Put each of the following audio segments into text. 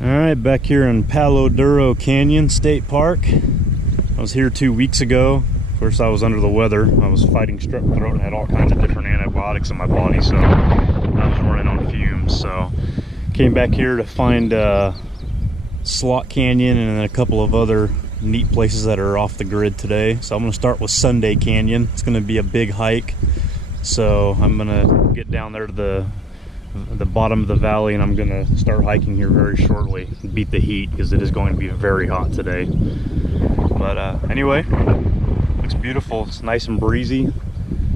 All right, back here in Palo Duro Canyon State Park. I was here 2 weeks ago. Of course, I was under the weather. I was fighting strep throat and had all kinds of different antibiotics in my body, so I was running on fumes. So came back here to find Slot Canyon and then a couple of other neat places that are off the grid today. So I'm going to start with Sunday Canyon. It's going to be a big hike, so I'm going to get down there to the bottom of the valley, and I'm going to start hiking here very shortly, beat the heat because it is going to be very hot today. But anyway, looks beautiful. It's nice and breezy.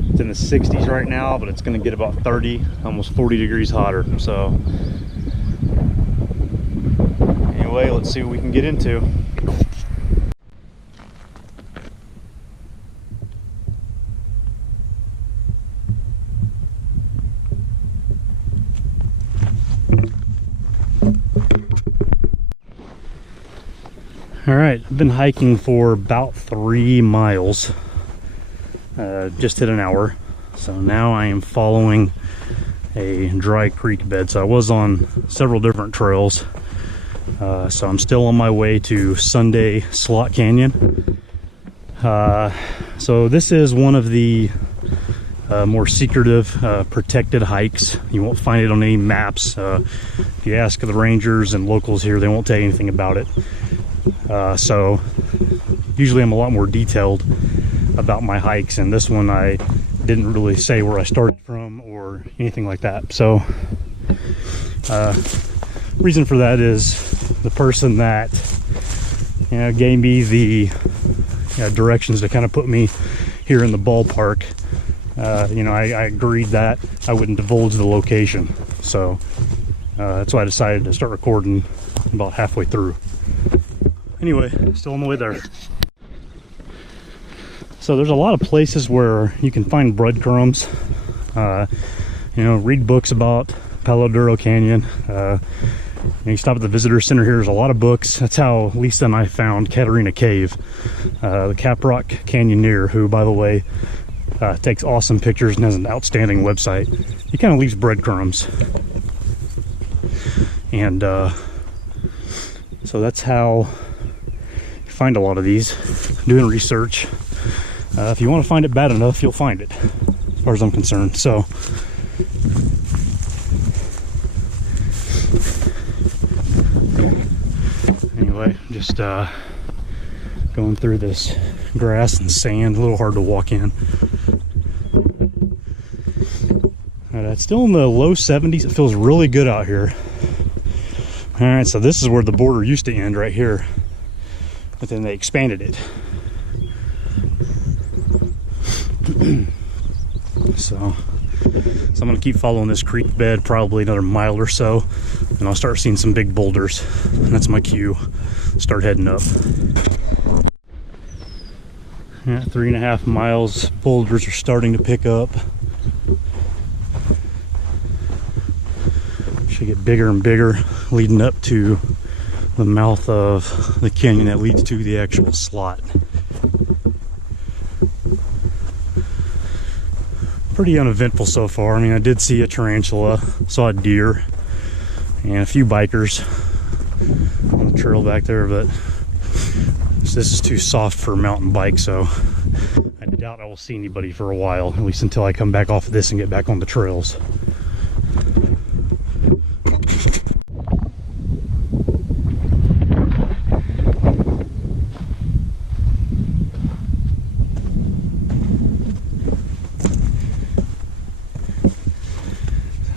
It's in the 60s right now, but it's going to get about 30, almost 40 degrees hotter. So anyway, let's see what we can get into. All right, I've been hiking for about 3 miles, just hit an hour. So now I am following a dry creek bed. So I was on several different trails. So I'm still on my way to Sunday Slot Canyon. So this is one of the more secretive, protected hikes. You won't find it on any maps. If you ask the rangers and locals here, they won't tell you anything about it. So usually I'm a lot more detailed about my hikes, and this one I didn't really say where I started from or anything like that. So reason for that is the person that gave me the directions to kind of put me here in the ballpark. I agreed that I wouldn't divulge the location, so that's why I decided to start recording about halfway through. Anyway, still on the way there. So there's a lot of places where you can find breadcrumbs. Read books about Palo Duro Canyon. You stop at the visitor center here, there's a lot of books. That's how Lisa and I found Katarina Cave, the Caprock Canyoneer, who, by the way, takes awesome pictures and has an outstanding website. He kind of leaves breadcrumbs. And so that's how find a lot of these, doing research. If you want to find it bad enough, you'll find it, as far as I'm concerned. So anyway, just going through this grass and sand, a little hard to walk in. It's still in the low 70s. It feels really good out here. All right, so this is where the border used to end, right here. But then they expanded it. So I'm gonna keep following this creek bed probably another mile or so, and I'll start seeing some big boulders. And that's my cue. Start heading up. Yeah, 3.5 miles. Boulders are starting to pick up. Should get bigger and bigger, leading up to the mouth of the canyon that leads to the actual slot. Pretty uneventful so far. I mean, I did see a tarantula, saw a deer, and a few bikers on the trail back there, but this is too soft for a mountain bike, so I doubt I will see anybody for a while, at least until I come back off of this and get back on the trails.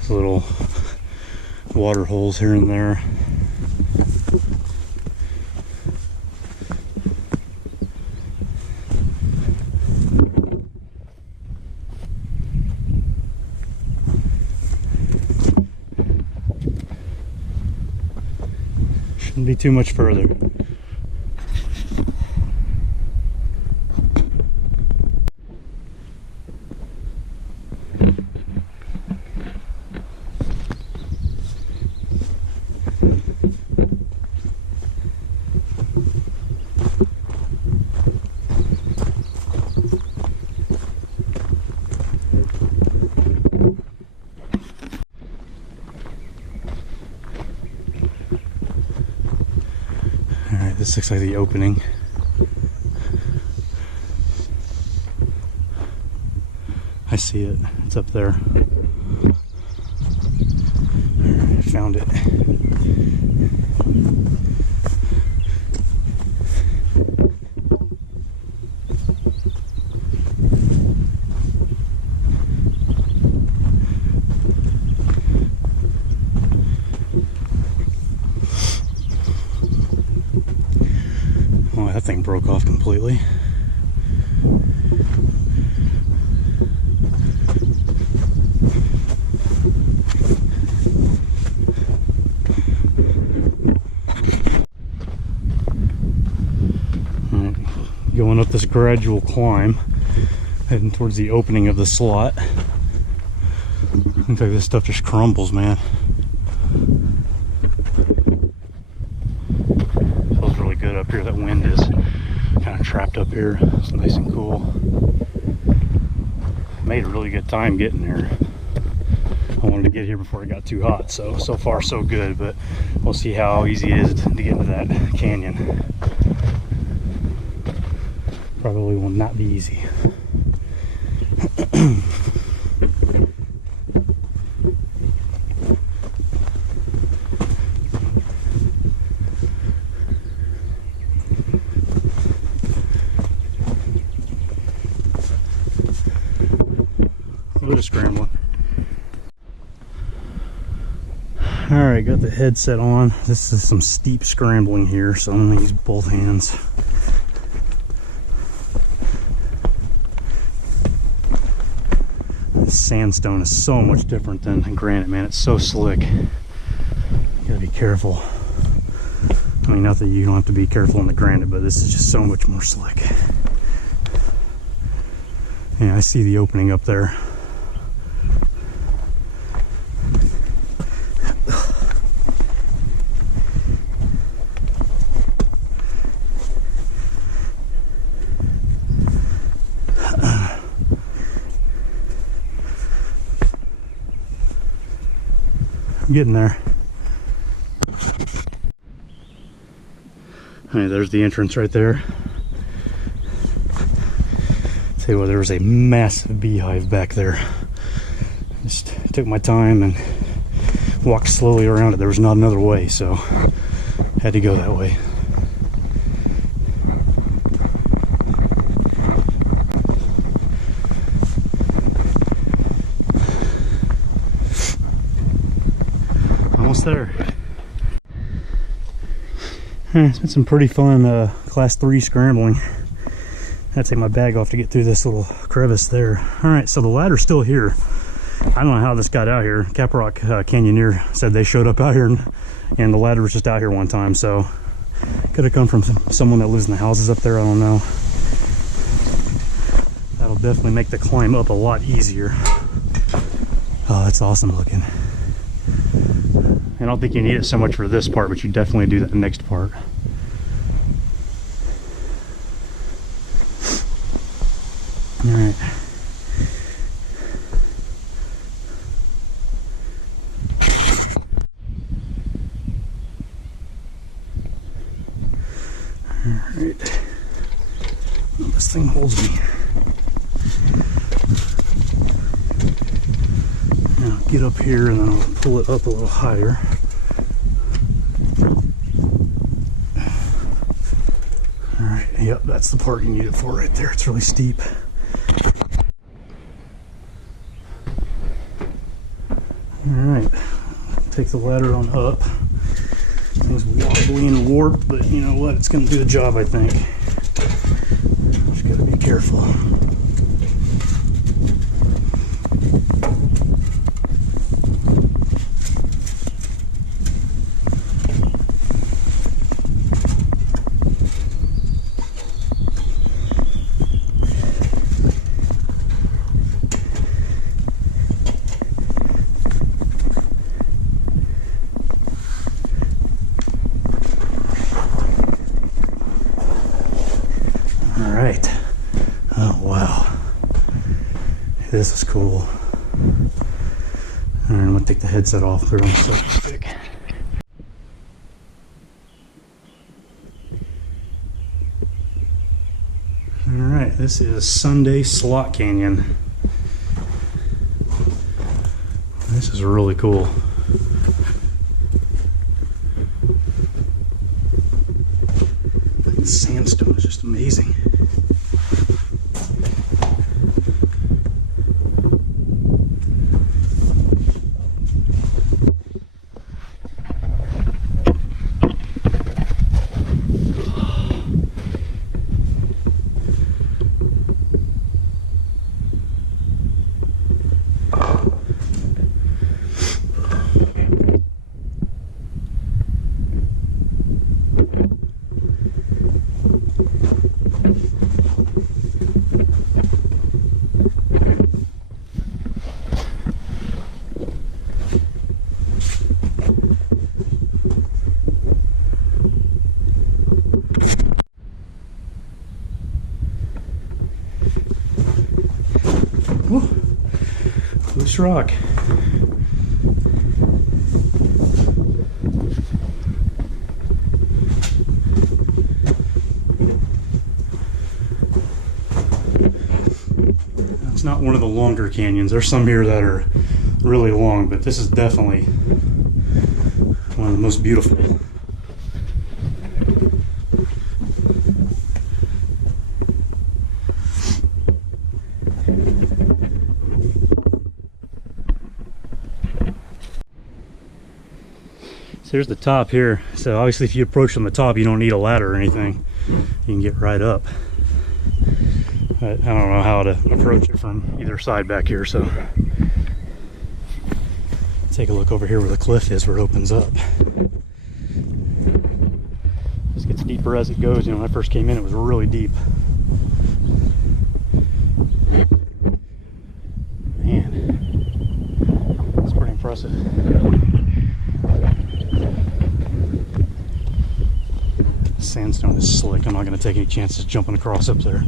Little water holes here and there. Shouldn't be too much further. This looks like the opening. I see it. It's up there. I found it. Oh, that thing broke off completely. Going up this gradual climb, heading towards the opening of the slot. Looks like this stuff just crumbles, man. Feels really good up here. That wind is kind of trapped up here. It's nice and cool. Made a really good time getting there. I wanted to get here before it got too hot, so far so good, but we'll see how easy it is to get into that canyon. Probably will not be easy. A bit of scrambling. Alright, got the headset on. This is some steep scrambling here, so I'm going to use both hands. Sandstone is so much different than granite, man. It's so slick. You gotta be careful. I mean, not that you don't have to be careful on the granite, but this is just so much more slick. Yeah, I see the opening up there. I'm getting there. Hey, there's the entrance right there. Tell you what, there was a massive beehive back there. Just took my time and walked slowly around it. There was not another way, so had to go that way. There. It's been some pretty fun class 3 scrambling. I had to take my bag off to get through this little crevice there. Alright, so the ladder's still here. I don't know how this got out here. Caprock Canyoneer said they showed up out here and the ladder was just out here one time, so could have come from someone that lives in the houses up there. I don't know. That'll definitely make the climb up a lot easier. Oh, that's awesome looking. I don't think you need it so much for this part, but you definitely do that next part. All right. All right. This thing holds me. Now get up here and then I'll pull it up a little higher. Alright, yep, that's the part you need it for right there. It's really steep. Alright, take the ladder on up. Things wobbly and warped, but you know what? It's going to do the job, I think. Just got to be careful. Alright. Oh, wow. This is cool. Alright, I'm going to take the headset off, put it on the selfie stick. This is Sunday Slot Canyon. This is really cool. The sandstone is just amazing. Whoa. Loose rock. It's not one of the longer canyons. There's some here that are really long, but this is definitely one of the most beautiful. So here's the top here. So obviously if you approach from the top, you don't need a ladder or anything. You can get right up. But I don't know how to approach it from either side back here, so take a look over here where the cliff is, where it opens up. This gets deeper as it goes. You know, when I first came in, it was really deep. Man, it's pretty impressive. Sandstone is slick. I'm not going to take any chances jumping across up there.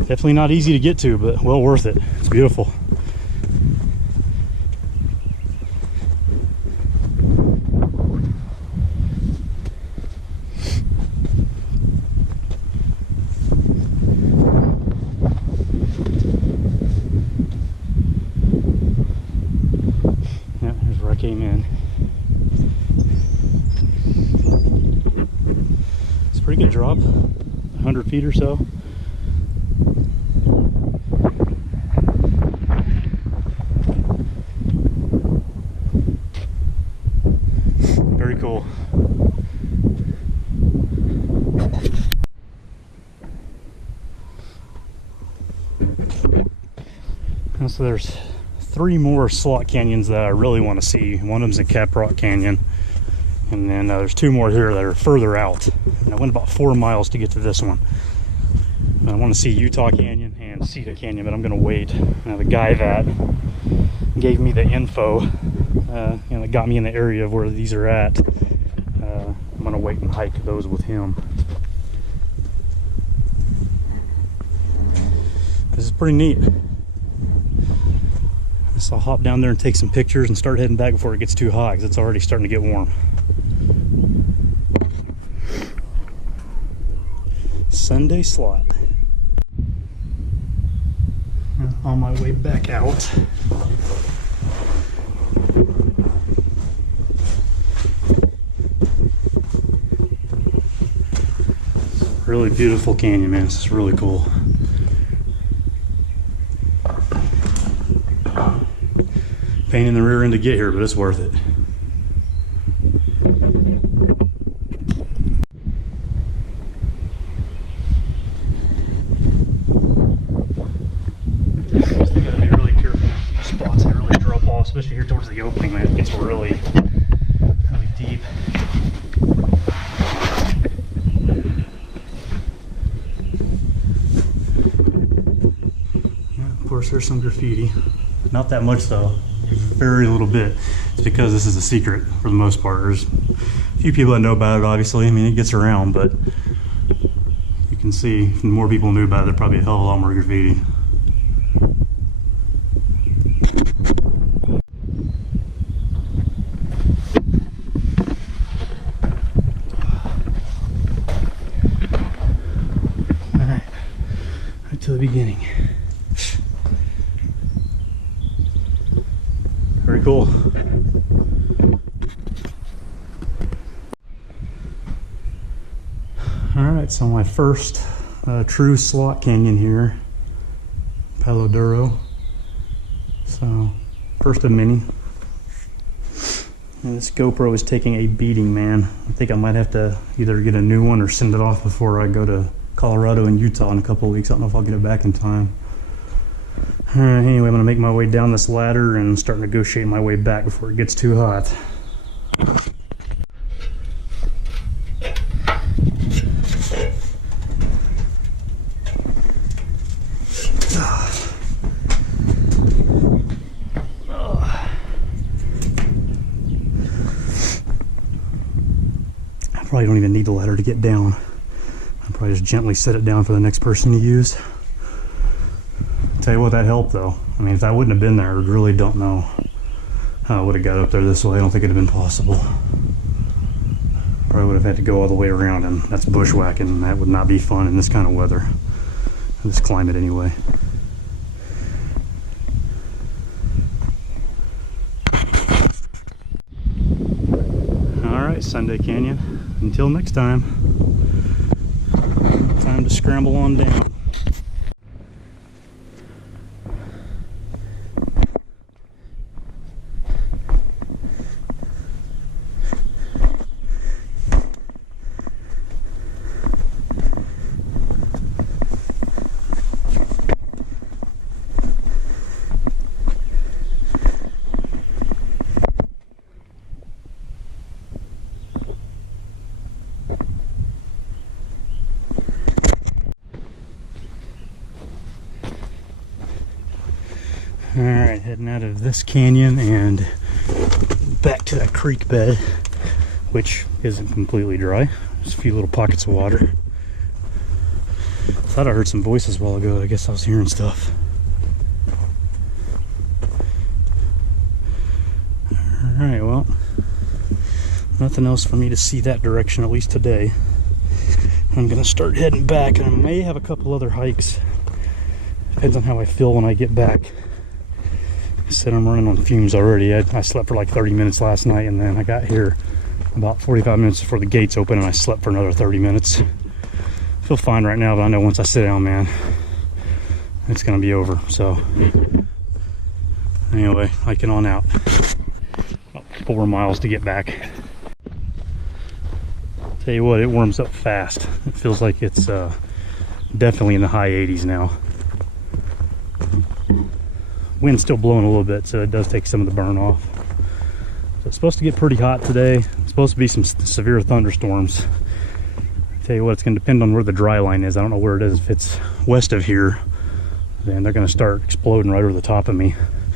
Definitely not easy to get to, but well worth it. It's beautiful. Yeah, here's where I came in. It's a pretty good drop, 100 feet or so. Very cool. And so there's 3 more slot canyons that I really want to see. One of them's in Caprock Canyon, and then there's 2 more here that are further out. And I went about 4 miles to get to this one. And I want to see Utah Canyon and Cedar Canyon, but I'm going to wait. Now the guy that gave me the info, that got me in the area of where these are at, I'm going to wait and hike those with him. This is pretty neat. So I'll hop down there and take some pictures and start heading back before it gets too hot, because it's already starting to get warm. Sunday slot. On my way back out. Really beautiful canyon, man. This is really cool. Pain in the rear end to get here, but it's worth it. They gotta be really careful. These spots that really drop off, especially here towards the opening, man. It gets really deep. Of course, there's some graffiti. Not that much though. Very little bit. It's because this is a secret for the most part. There's a few people that know about it, obviously. I mean, it gets around, but you can see if more people knew about it, there'd probably be a hell of a lot more graffiti. right to the beginning. Very cool. Alright, so my first true slot canyon here, Palo Duro. So, first of many. And this GoPro is taking a beating, man. I think I might have to either get a new one or send it off before I go to Colorado and Utah in a couple of weeks. I don't know if I'll get it back in time. Alright, anyway, I'm going to make my way down this ladder and start negotiating my way back before it gets too hot. I probably don't even need the ladder to get down. I'll probably just gently set it down for the next person to use. Tell you what, that helped though. I mean, if I wouldn't have been there, I really don't know how I would have got up there this way. I don't think it'd have been possible. Probably would have had to go all the way around, and that's bushwhacking, and that would not be fun in this kind of weather. In this climate anyway. Alright, Sunday Canyon. Until next time. Time to scramble on down. Alright, heading out of this canyon and back to that creek bed, which isn't completely dry. There's a few little pockets of water. Thought I heard some voices a while ago. I guess I was hearing stuff. Alright, well, nothing else for me to see that direction, at least today. I'm going to start heading back, and I may have a couple other hikes. Depends on how I feel when I get back. I said I'm running on fumes already. I slept for like 30 minutes last night, and then I got here about 45 minutes before the gates open, and I slept for another 30 minutes. I feel fine right now, but I know once I sit down, man, it's gonna be over. So anyway, hiking on out. About 4 miles to get back. Tell you what, it warms up fast. It feels like it's definitely in the high 80s now. Wind's still blowing a little bit, so it does take some of the burn off. So it's supposed to get pretty hot today. It's supposed to be some severe thunderstorms. I tell you what, it's going to depend on where the dry line is. I don't know where it is. If it's west of here, then they're going to start exploding right over the top of me.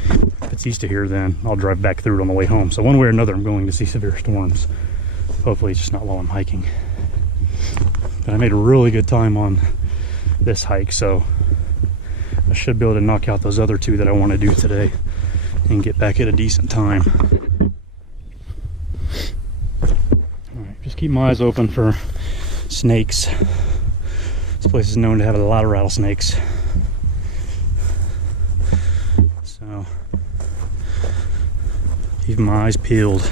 If it's east of here, then I'll drive back through it on the way home. So one way or another, I'm going to see severe storms. Hopefully it's just not while I'm hiking. But I made a really good time on this hike, so I should be able to knock out those other two that I want to do today and get back at a decent time. Alright, just keep my eyes open for snakes. This place is known to have a lot of rattlesnakes. So, keep my eyes peeled.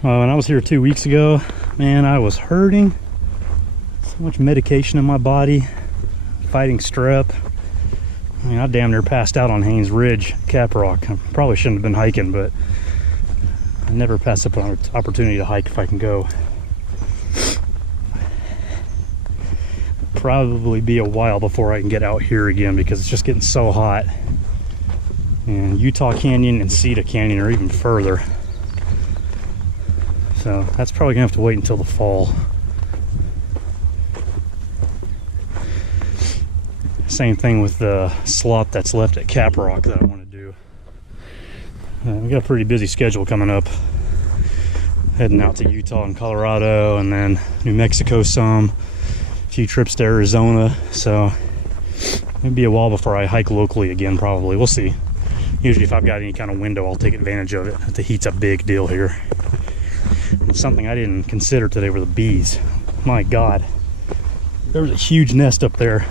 When I was here 2 weeks ago, man, I was hurting. So much medication in my body, fighting strep. I mean, I damn near passed out on Haynes Ridge, Cap Rock. I probably shouldn't have been hiking, but I never pass up an opportunity to hike if I can go. Probably be a while before I can get out here again because it's just getting so hot. And Utah Canyon and Cedar Canyon are even further. So that's probably gonna have to wait until the fall. Same thing with the slot that's left at Cap Rock that I want to do. We got a pretty busy schedule coming up. Heading out to Utah and Colorado, and then New Mexico some. A few trips to Arizona. So it'll be a while before I hike locally again, probably. We'll see. Usually if I've got any kind of window, I'll take advantage of it. The heat's a big deal here. And something I didn't consider today were the bees. my God. There's a huge nest up there.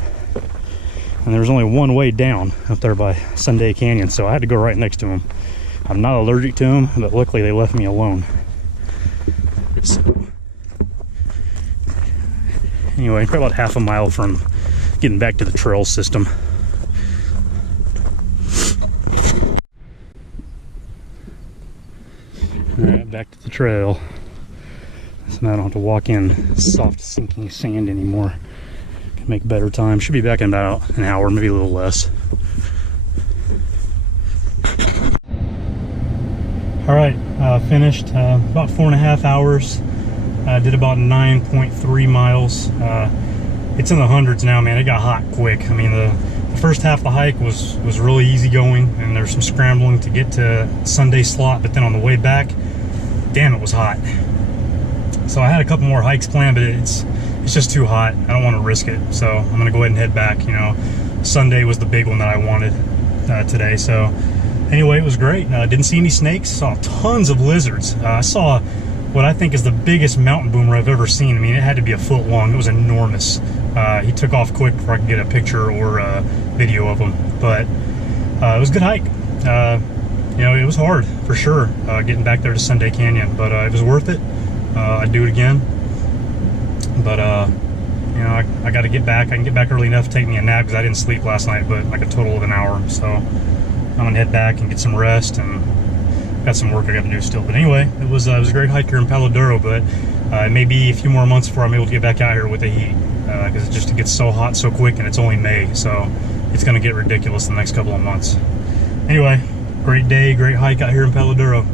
And there's only one way down up there by Sunday Canyon, so I had to go right next to them. I'm not allergic to them, but luckily they left me alone. So, anyway, probably about half a mile from getting back to the trail system. All right, back to the trail. So now I don't have to walk in soft sinking sand anymore. Can make better time. Should be back in about an hour, maybe a little less. All right, finished about 4.5 hours. Did about 9.3 miles. It's in the hundreds now, man. It got hot quick. I mean, the first half of the hike was really easy going, and there's some scrambling to get to Sunday slot, but then on the way back, damn, it was hot. So I had a couple more hikes planned, but it's just too hot. I don't want to risk it, so I'm gonna go ahead and head back. You know, Sunday was the big one that I wanted today. So anyway, it was great. Didn't see any snakes. Saw tons of lizards. I saw what I think is the biggest mountain boomer I've ever seen. I mean, it had to be a foot long. It was enormous. He took off quick before I could get a picture or a video of him. But it was a good hike. You know, it was hard for sure getting back there to Sunday Canyon, but it was worth it. I'd do it again. But you know, I got to get back. I can get back early enough to take me a nap because I didn't sleep last night, but like a total of an hour. So I'm gonna head back and get some rest, and got some work I got to do still. But anyway, it was a great hike here in Palo Duro, but it may be a few more months before I'm able to get back out here with the heat, because it gets so hot so quick, and it's only May, so it's gonna get ridiculous the next couple of months. Anyway, great day, great hike out here in Palo Duro.